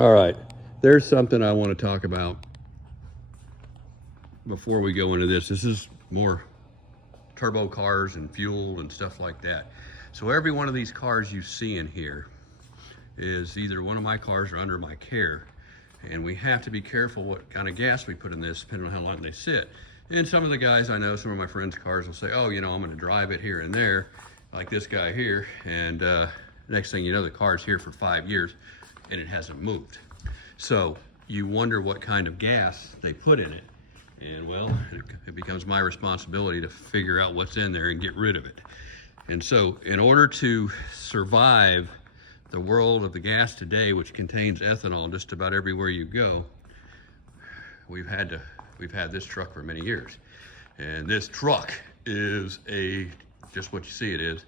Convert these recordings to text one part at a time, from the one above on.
All right, there's something I want to talk about before we go into this. This is more turbo cars and fuel and stuff like that. So every one of these cars you see in here is either one of my cars or under my care. And we have to be careful what kind of gas we put in this, depending on how long they sit. And some of the guys I know, some of my friends' cars will say, oh, you know, I'm gonna drive it here and there, like this guy here, and next thing you know, the car's here for 5 years and it hasn't moved. So you wonder what kind of gas they put in it. And well, it becomes my responsibility to figure out what's in there and get rid of it. And so in order to survive the world of the gas today, which contains ethanol just about everywhere you go, we've had this truck for many years. And this truck is just what you see it is,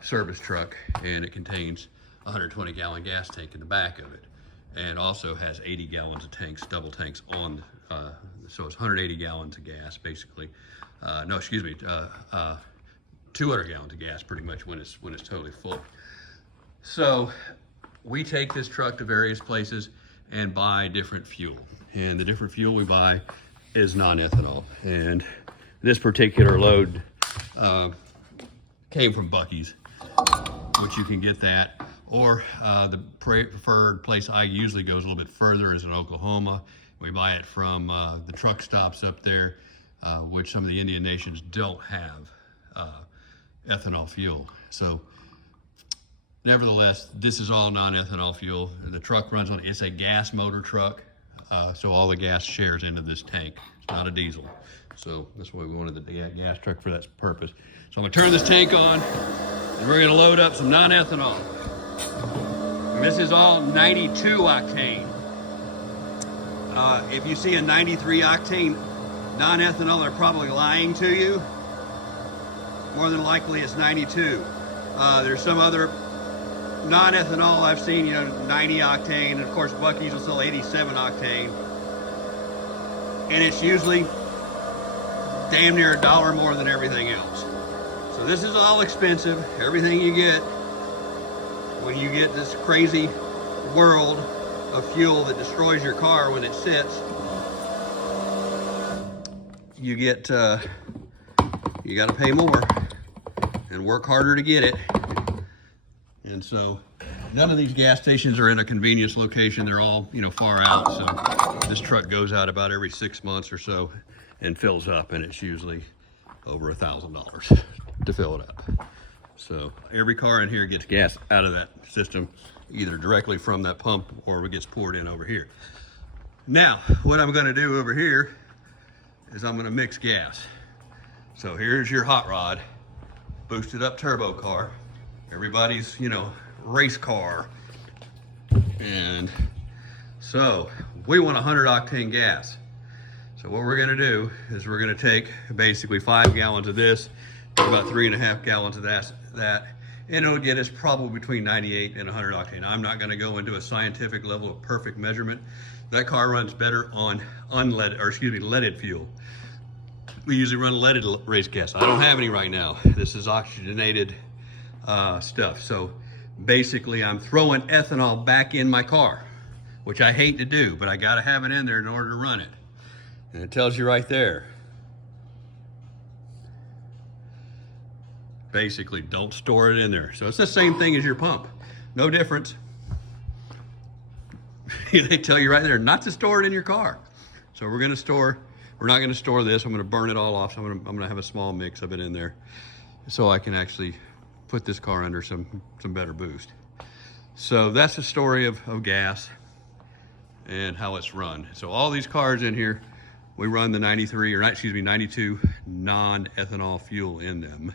service truck, and it contains a 120-gallon gas tank in the back of it, and also has 80 gallons of tanks, double tanks on, so it's 180 gallons of gas basically. No, excuse me, 200 gallons of gas pretty much when it's totally full. So we take this truck to various places and buy different fuel, and the different fuel we buy is non-ethanol. And this particular load came from Buc-ee's, which you can get that, or the preferred place I usually go is a little bit further, is in Oklahoma. We buy it from the truck stops up there, which some of the Indian nations don't have ethanol fuel. So nevertheless, this is all non-ethanol fuel. The truck runs on, it's a gas motor truck, so all the gas shares into this tank. It's not a diesel. So that's why we wanted the gas truck for that purpose. So I'm gonna turn this tank on, and we're gonna load up some non-ethanol. And this is all 92 octane. If you see a 93 octane non-ethanol, they're probably lying to you. More than likely it's 92. There's some other non-ethanol I've seen, you know, 90 octane, and of course Buc-ee's will sell 87 octane. And it's usually damn near $1 more than everything else. So this is all expensive. Everything you get when you get this crazy world of fuel that destroys your car when it sits, you get, you gotta pay more and work harder to get it. And so none of these gas stations are in a convenience location. They're all, you know, far out. So this truck goes out about every 6 months or so and fills up, and it's usually over $1,000 to fill it up. So every car in here gets gas out of that system, either directly from that pump or it gets poured in over here. Now, what I'm gonna do over here is I'm gonna mix gas. So here's your hot rod, boosted up turbo car. Everybody's, you know, race car. And so we want 100 octane gas. So what we're gonna do is we're gonna take basically 5 gallons of this, about 3.5 gallons of that, and it'll get us probably between 98 and 100 octane. I'm not gonna go into a scientific level of perfect measurement. That car runs better on leaded fuel. We usually run leaded race gas. I don't have any right now. This is oxygenated stuff. So basically I'm throwing ethanol back in my car, which I hate to do, but I gotta have it in there in order to run it. And it tells you right there, basically don't store it in there. So it's the same thing as your pump, no difference. They tell you right there not to store it in your car. So we're not gonna store this. I'm gonna burn it all off. So I'm gonna have a small mix of it in there so I can actually put this car under some better boost. So that's the story of gas and how it's run. So all these cars in here, we run the 92 non-ethanol fuel in them.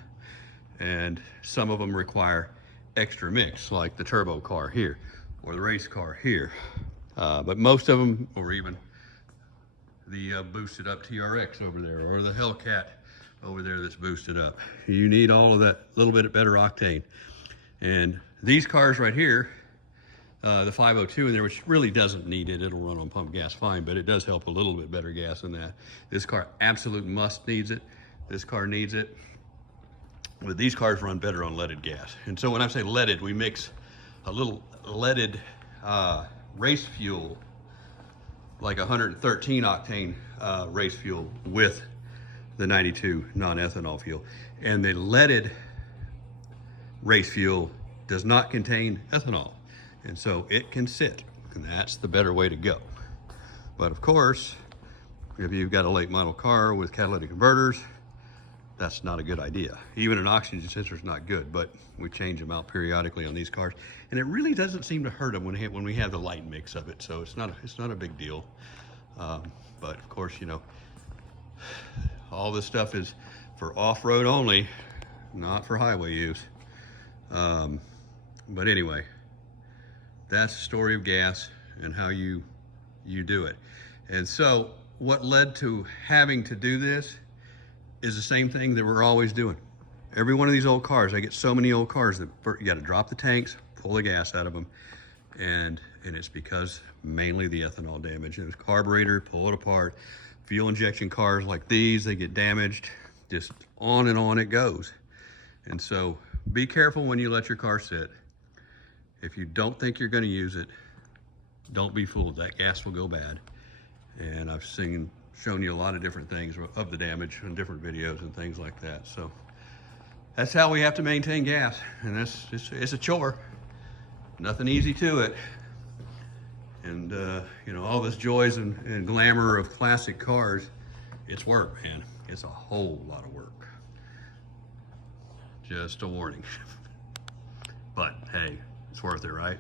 And some of them require extra mix, like the turbo car here, or the race car here. But most of them, or even the boosted up TRX over there, or the Hellcat over there that's boosted up. You need all of that little bit better octane. And these cars right here, the 502 in there, which really doesn't need it. It'll run on pump gas fine, but it does help a little bit better gas than that. This car absolute must needs it. This car needs it. But these cars run better on leaded gas. And so when I say leaded, we mix a little leaded race fuel, like 113 octane race fuel with the 92 non-ethanol fuel. And the leaded race fuel does not contain ethanol. And so it can sit, and that's the better way to go. But of course, if you've got a late model car with catalytic converters, that's not a good idea. Even an oxygen sensor is not good, but we change them out periodically on these cars. And it really doesn't seem to hurt them when we have the light mix of it. So it's not a big deal. But of course, you know, all this stuff is for off-road only, not for highway use. But anyway, that's the story of gas and how you do it. And so what led to having to do this is the same thing that we're always doing. Every one of these old cars, I get so many old cars that you got to drop the tanks, pull the gas out of them, and it's because mainly the ethanol damage. It was carburetor, pull it apart. Fuel injection cars like these, they get damaged. Just on and on it goes. And so be careful when you let your car sit. If you don't think you're going to use it, don't be fooled. That gas will go bad. And I've shown you a lot of different things of the damage in different videos and things like that. So that's how we have to maintain gas, and it's a chore. Nothing easy to it. And you know, all this joys and glamour of classic cars, it's work, man. It's a whole lot of work. Just a warning. But hey, it's worth it, right?